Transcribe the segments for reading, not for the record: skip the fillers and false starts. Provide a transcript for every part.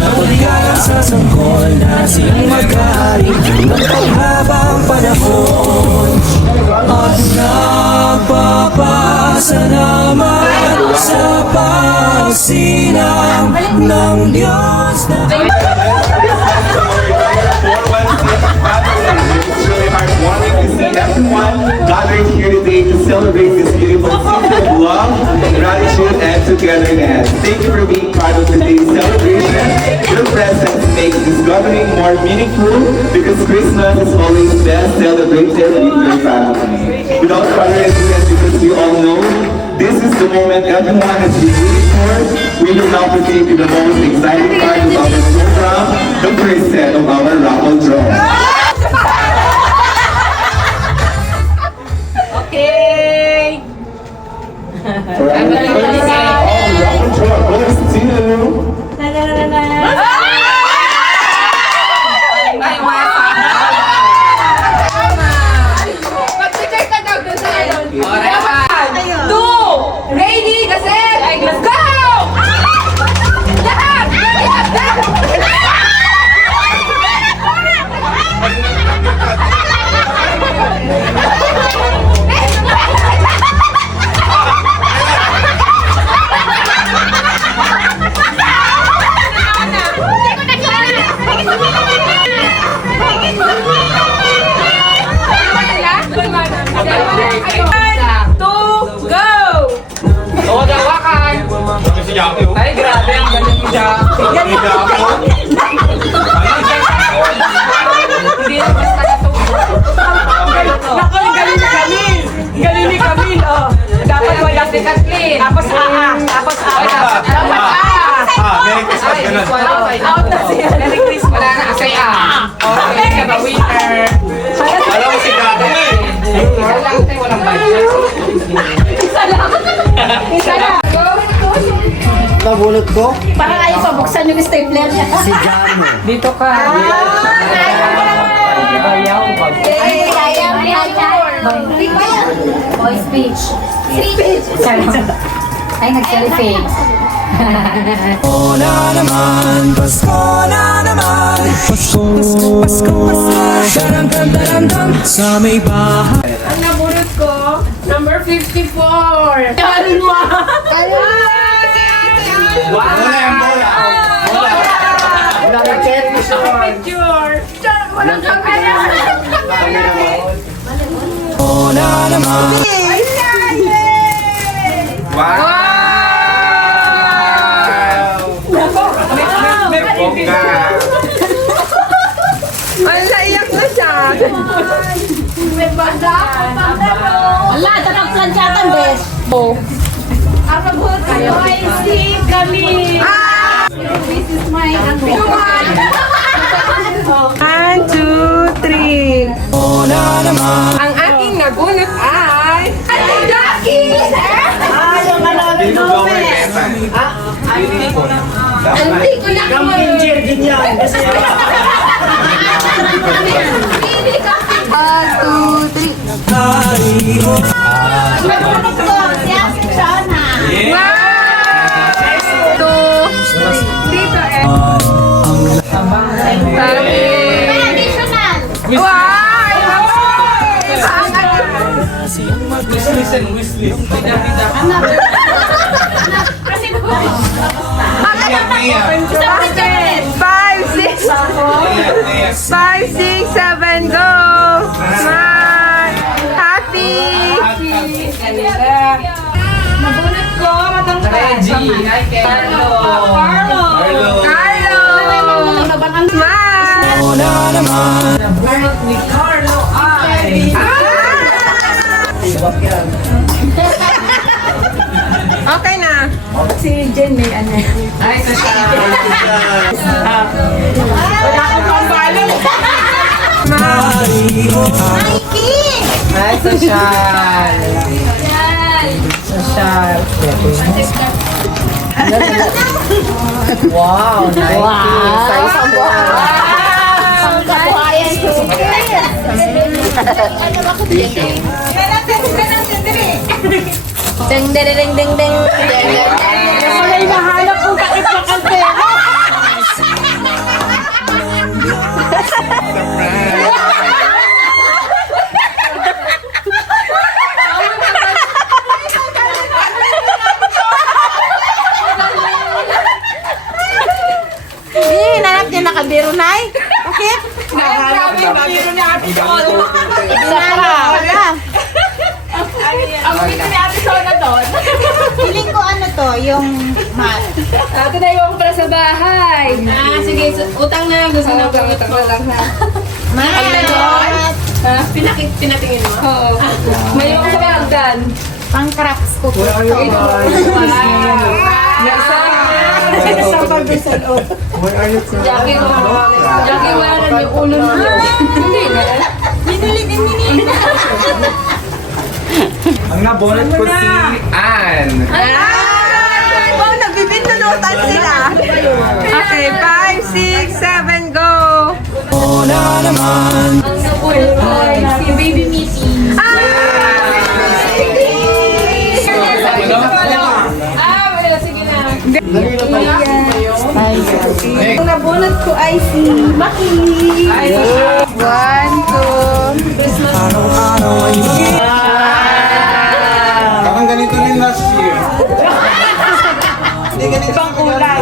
Sa pagkakasasangkol na siyang mag-aari ng panghabang panahon. At nagpapasalamat sa pagsilang ng Diyos na Wanting to see everyone gathered here today to celebrate this beautiful season of love, gratitude, and togetherness. Thank you for being part of today's celebration. Your presence makes this gathering more meaningful because Christmas is always best celebrated with your family. Without further ado, because we all know, this is the moment everyone has been waiting for. We will now proceed to the most exciting part of our program, the first set of our raffle draw. Okay. Ready, Gazette? Let's go! Lahat! Ay, grabe, ang galing mo siya. Hindi na basta na ito. Naku, galing ni Camille. Galing ni Camille, oh. Dapat wala si Kathleen. Tapos Tapos Merry Christmas ka na. Out na siya. Merry Christmas. Wala na, say Okay, ka ba, winner? Alam mo si Kathleen. Walang budget. Isa lang. nabulot ko. Parang ayaw pa buksan yung stapler niya. Si Jano. Dito ka. Ayaw. Voice speech. Ay, nag-selfie. Pasko na naman, Pasko na naman, Pasko, Pasko, Pasko, daram-dam-daram-dam sa may bahay. Ang nabulot ko, number 54. Karin mo! Wala yung bola. Wala na check. Picture. Walang kamera. Pasko na naman. Wow! Bongga! Ang naiyak na siya. Wala, tatang planchatan, bes. Oh. I see kami. This is my uncle. 1, 2, 3. Pasko na naman. Ang aking nabunot ay... Jackie! Dito daw may pesa. Hindi ko na ko. Hindi ka. 1, 2, 3. Tayo. Nagpunod ko. Siya si Shona. Dito eh. Traditional. Siyang mag- Five, six, seven, go! Smile! Happy! Nabunot ko, matangkad. Reggie, Carlo! Carlo! Smile! Pasko na naman. Nabunot ni Carlo ay... Okay na. Si Jen may ano. Ay, sa siya. Wala akong pambalo. Tayo. Ay, social. Social. Wow, Nike. Wow. Sa isang buwan. Ang kabuhayan ko. Ding, ding, ding, ding, ding. Wala yung mahanap kung bakit makal pera. Hinanap niya nakabiro, Nay. Bakit? Ay, grabe yung biro ni Ate Sol. Wala. Ang biro ni Ate Sol na doon. Feeling ko ano to, yung mat. Ate na yung para sa bahay. Sige, utang na. Gusto na Utang na lang ha. Mat. Pinatingin mo? Oo. May yung sa hagdan. Pang crafts ko. Jackie, wala na yung ulo mo. Hindi na. Ang nabonat ko si Ann. Oh, nagbibintunutan sila. Okay, 5, 6, 7, go! Wala naman. Si Baby Missy. Wala, sige na. Ang nabunot ko ay si Maki. 1, 2. Araw-araw ay Parang ganito din last year. Hindi ganito. Ibang kulay.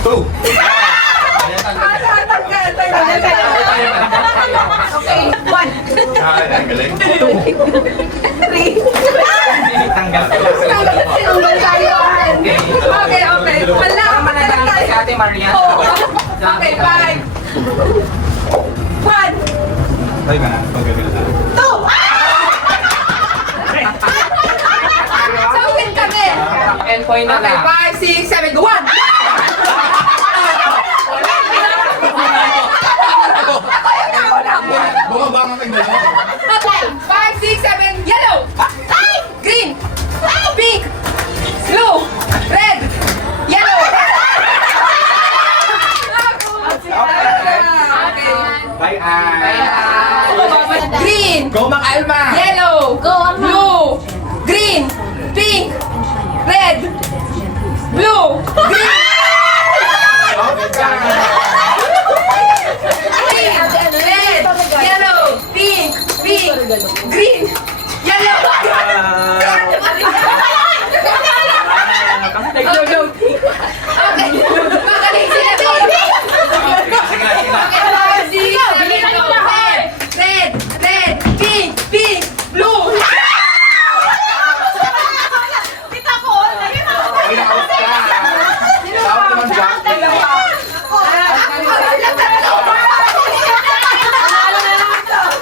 Go! Okay, 1. Ang galing. Tanggal ko Okay. Wala ka pa na tayo. Ate Maria. Okay, 5. 1. Tayo ka na. Paggagal na. 2. Sa win kami. Endpoint na Okay, lang. 5, 6, 7, go! 1. Bumaba nga kayo. Okay, 5, 6, 7, yellow! Green! Pink! Blue! Red! Yellow! Okay. Bye, Ann. Green! Go, Mang Alma! Yellow! Go, Alma. Blue! Green! Pink! Red! Blue! Green! Green! Red! Yellow! Pink! Green! Yellow! Okay. Magaling sila doon. Red! Pink! Blue!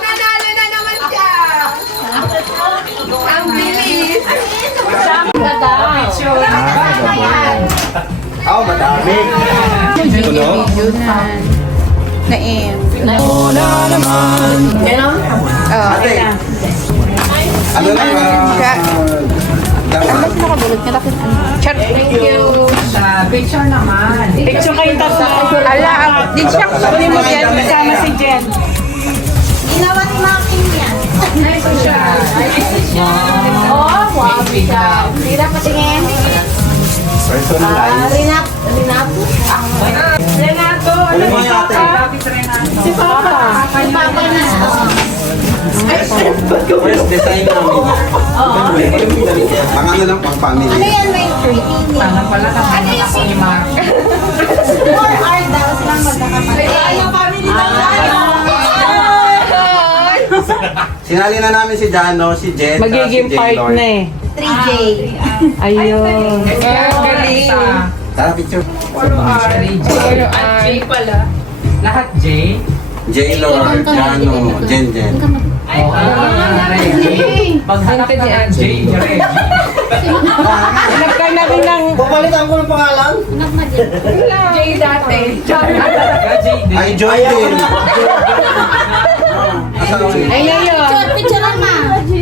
Nanalo na naman siya! Ang bilis! Oh, madami. Tulo? Naim. wala naman. Ate. Ano lang? Bakit nakabulot niya? Bakit ano? Thank you! Picture naman. Picture kayo tatlo. Ala, di siya kunin mo yan. Kasama si Jen. Ginawa ni Maki yan. Oh, wow! Tira patingin. Personalized. Renato! Ano mo yung ate? Si Papa! Papa na. First design namin. Pang ano lang, pang family. Ano yan, may tree? Ano yung cinema? 4 hours daw silang magkakapatid. Ay, family lang tayo. Sinali na namin si Jano, si Jen, Magiging si J. part Lord. na eh. 3J. Ayun. Galing! Tara, picture. At J pala. Lahat J. J. Lord, Jano, Jen. Paghanap ni J. Reggie. Hanap ka na rin ng... J dati. Ay, Joy din. Ay, ngayon. Picture na.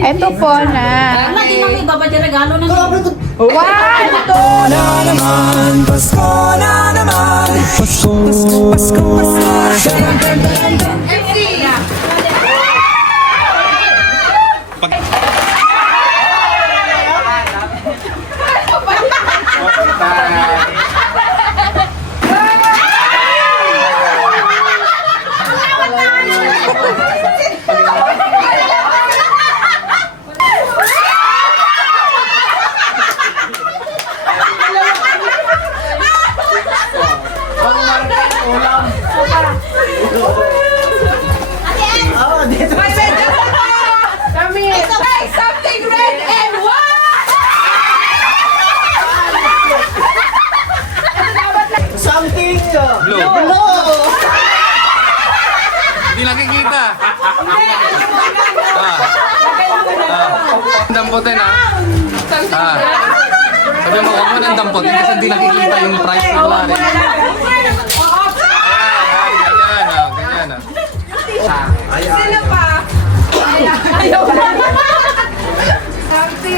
Ito po na. Hindi mo may babadya regalo ng One, Wala naman. Pasko na naman. Pasko. MC! Damputin ha. Sabi mo, huwag mo nang damputin kasi hindi nakikita yung price ng lari. Ganyan Sino pa? Ayaw.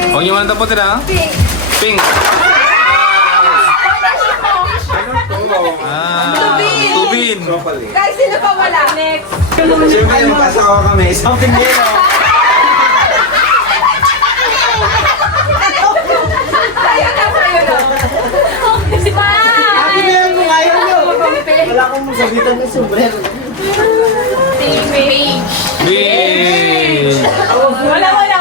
Huwag niyo man damputin ha. Pink. Tubin. Guys, sino pa wala? Next. Siyempre, magkasawa kami. Something yellow. Sa'yo na. Wala akong masabitan ng sombrero. Beach. Wala muna.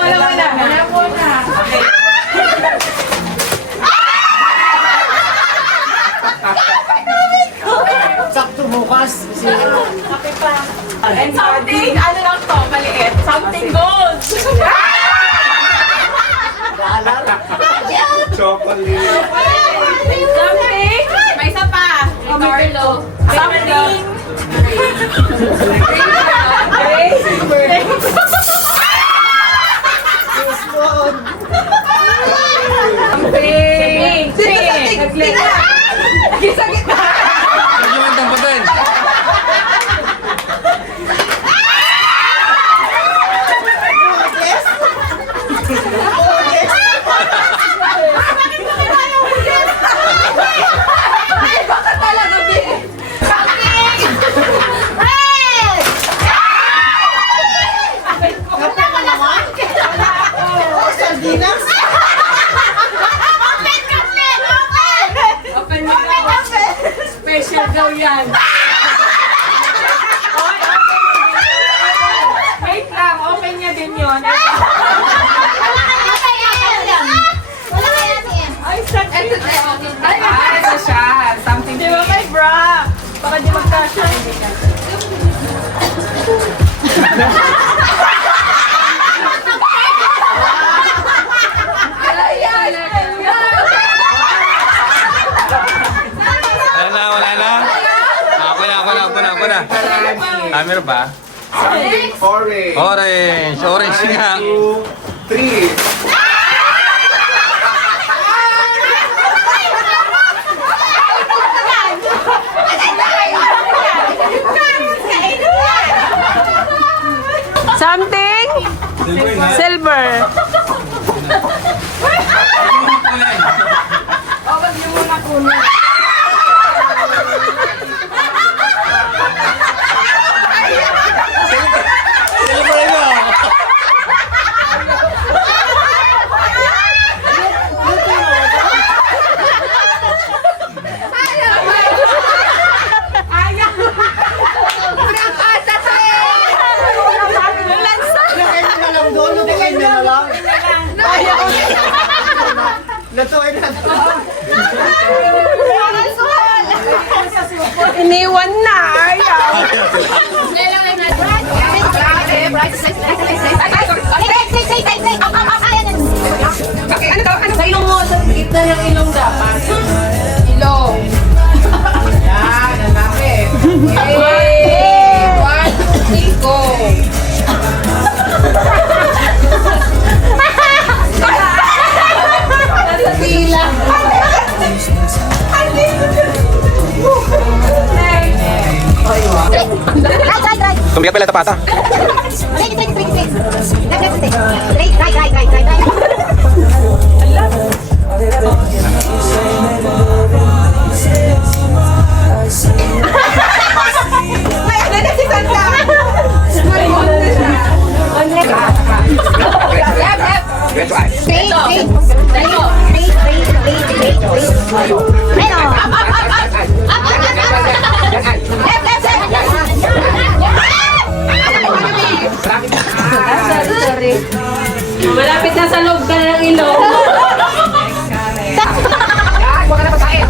Sakto bukas. Kasi And something, ano lang to, maliit. Something gold. Chocolate. Something. May isa pa. Carlo. Something. Something. Sa gitna. Huwag niyo man damputin. Ay, baka talaga, Bi. sardinas. Open mo daw. Special daw yan. Wait lang, open niya din yun. Ay, sakit. Ay, ito siya. Something. Di ba may bra? Baka di magkasya. Wala na. Ako na. Meron ba? Something orange. Orange nga. 2, 3. Something? Silver. O, wag niyo muna kunin. Lagay nyo na lang. Natuloy na. Iniwan na. Ayaw. Ano daw? Ano? Sa ilong mo. Sa gitna ng ilong dapat. Ilong. Yan. Ang lapit. Hey! One, two, go. Nasa tila. Tumbiyak pala tapata. Malapit na sa loob ka ng ilong. Huwag ka na pasain.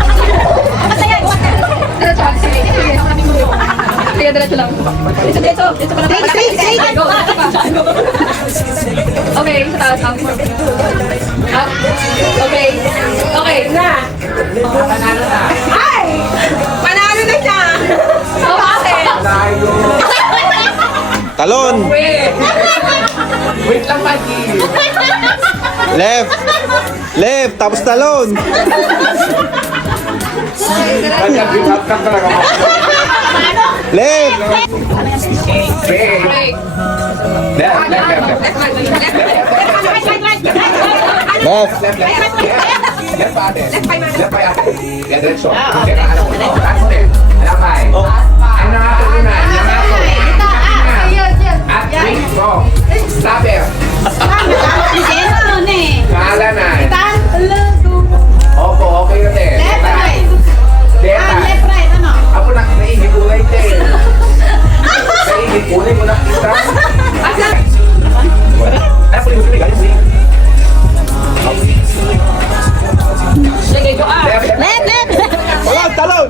Diretso lang. Dito pa lang. Go. Okay, sa taas. Up. Okay, na. Panalo na. Ay! Panalo na siya! So, bakit? Talon. Wait lang, Mati. Left. Left. Tapos talon. Kaya, give up ka talaga. Left. Okay. Left, left, left, left. Left. Left pa ate. Left pa ate. Yan, diretso. Kaya alam mo. Taas mo rin. Alam ba eh. Ano nga ito yun na? Yan nga ito. At wait, go. Stopper. Kala na. Opo, okay na te. Deta. Apo na, naigit ulay te. Naigit ulay mo na kita. Ay, po yung sulit. Galing sulit. Talon. Talon.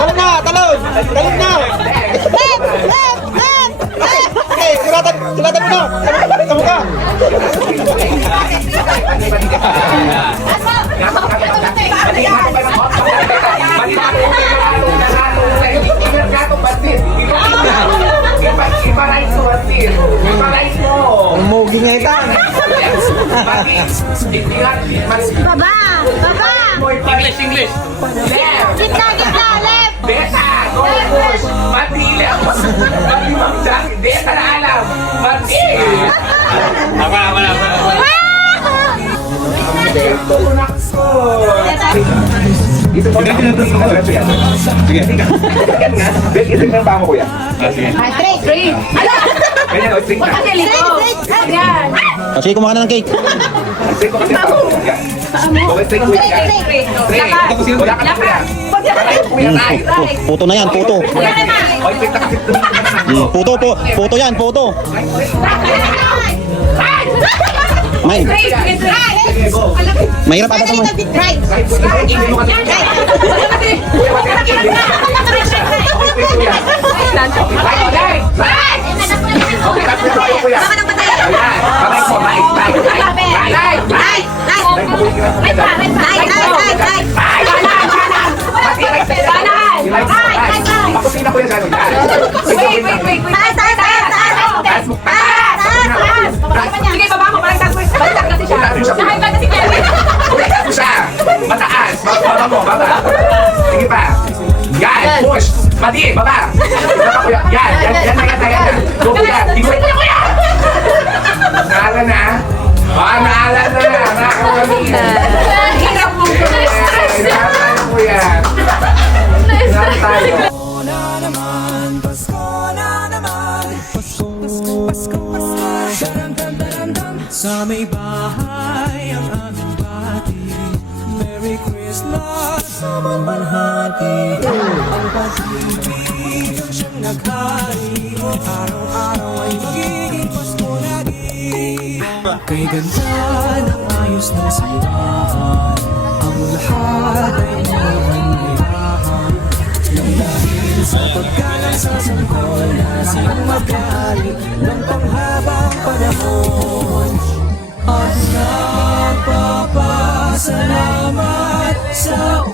Talon na. Talon. Talon na. Okay, sulatan mo na. Sa mukha. Ang mogi nga ito. Baba! Baba! English. Gitna, gitna, left! Beta, go push. Mati lang. Mati mamsak. Beta na alam. Mati. Ito nakso. Ito po na diretso yan. Sige. Yan nga. Ito yung pamo ko yan. Sige. Straight! Ganyan, o, straight na. Straight! Yan! Kasi kumain na ng cake. Straight ko kasi pamo. Yan. Okay, straight ko yan. Straight. Tapos yun, wala ka na kuya. Kuya, right. Puto na yan, puto. O, straight na kasi. Puto po. Puto yan, puto. May. Mahirap ata mo. Right! Okay, tapos na tayo, kuya. Ayan. Kamay ko, right, right, right, right. Papusin na ko yan sa ano. Wait. Taas mo, Sige, baba mo. Parang taas mo. Balitak kasi siya. Nakaiba kasi Kevin. taas mo siya. Mataas. Baba mo, baba. Sige pa. Yan, push. Mati, baba. Baba kuya. Yan na. Go kuya. Igulit na kuya. Naala na. Naala na. Nakakawalin. Hirap mo. Stress. Naala na kuya. Naala tayo. Pasko na naman, Pasko na naman. Pasko, Pasko, Pasko. Dam-dam-dam-dam. Sa may bahay ang aming bati. Merry Christmas sa mamanhati. Ang pag-ibig ang siyang naghari. Araw-araw ay magiging Pasko lagi. Kay ganda ng ayos ng simbahan. Ang lahat ay nangangailangan. Dahil sa pagkalang sa sanggol na silang mag-ari ng panghabang panahon. At nagpapasalamat sa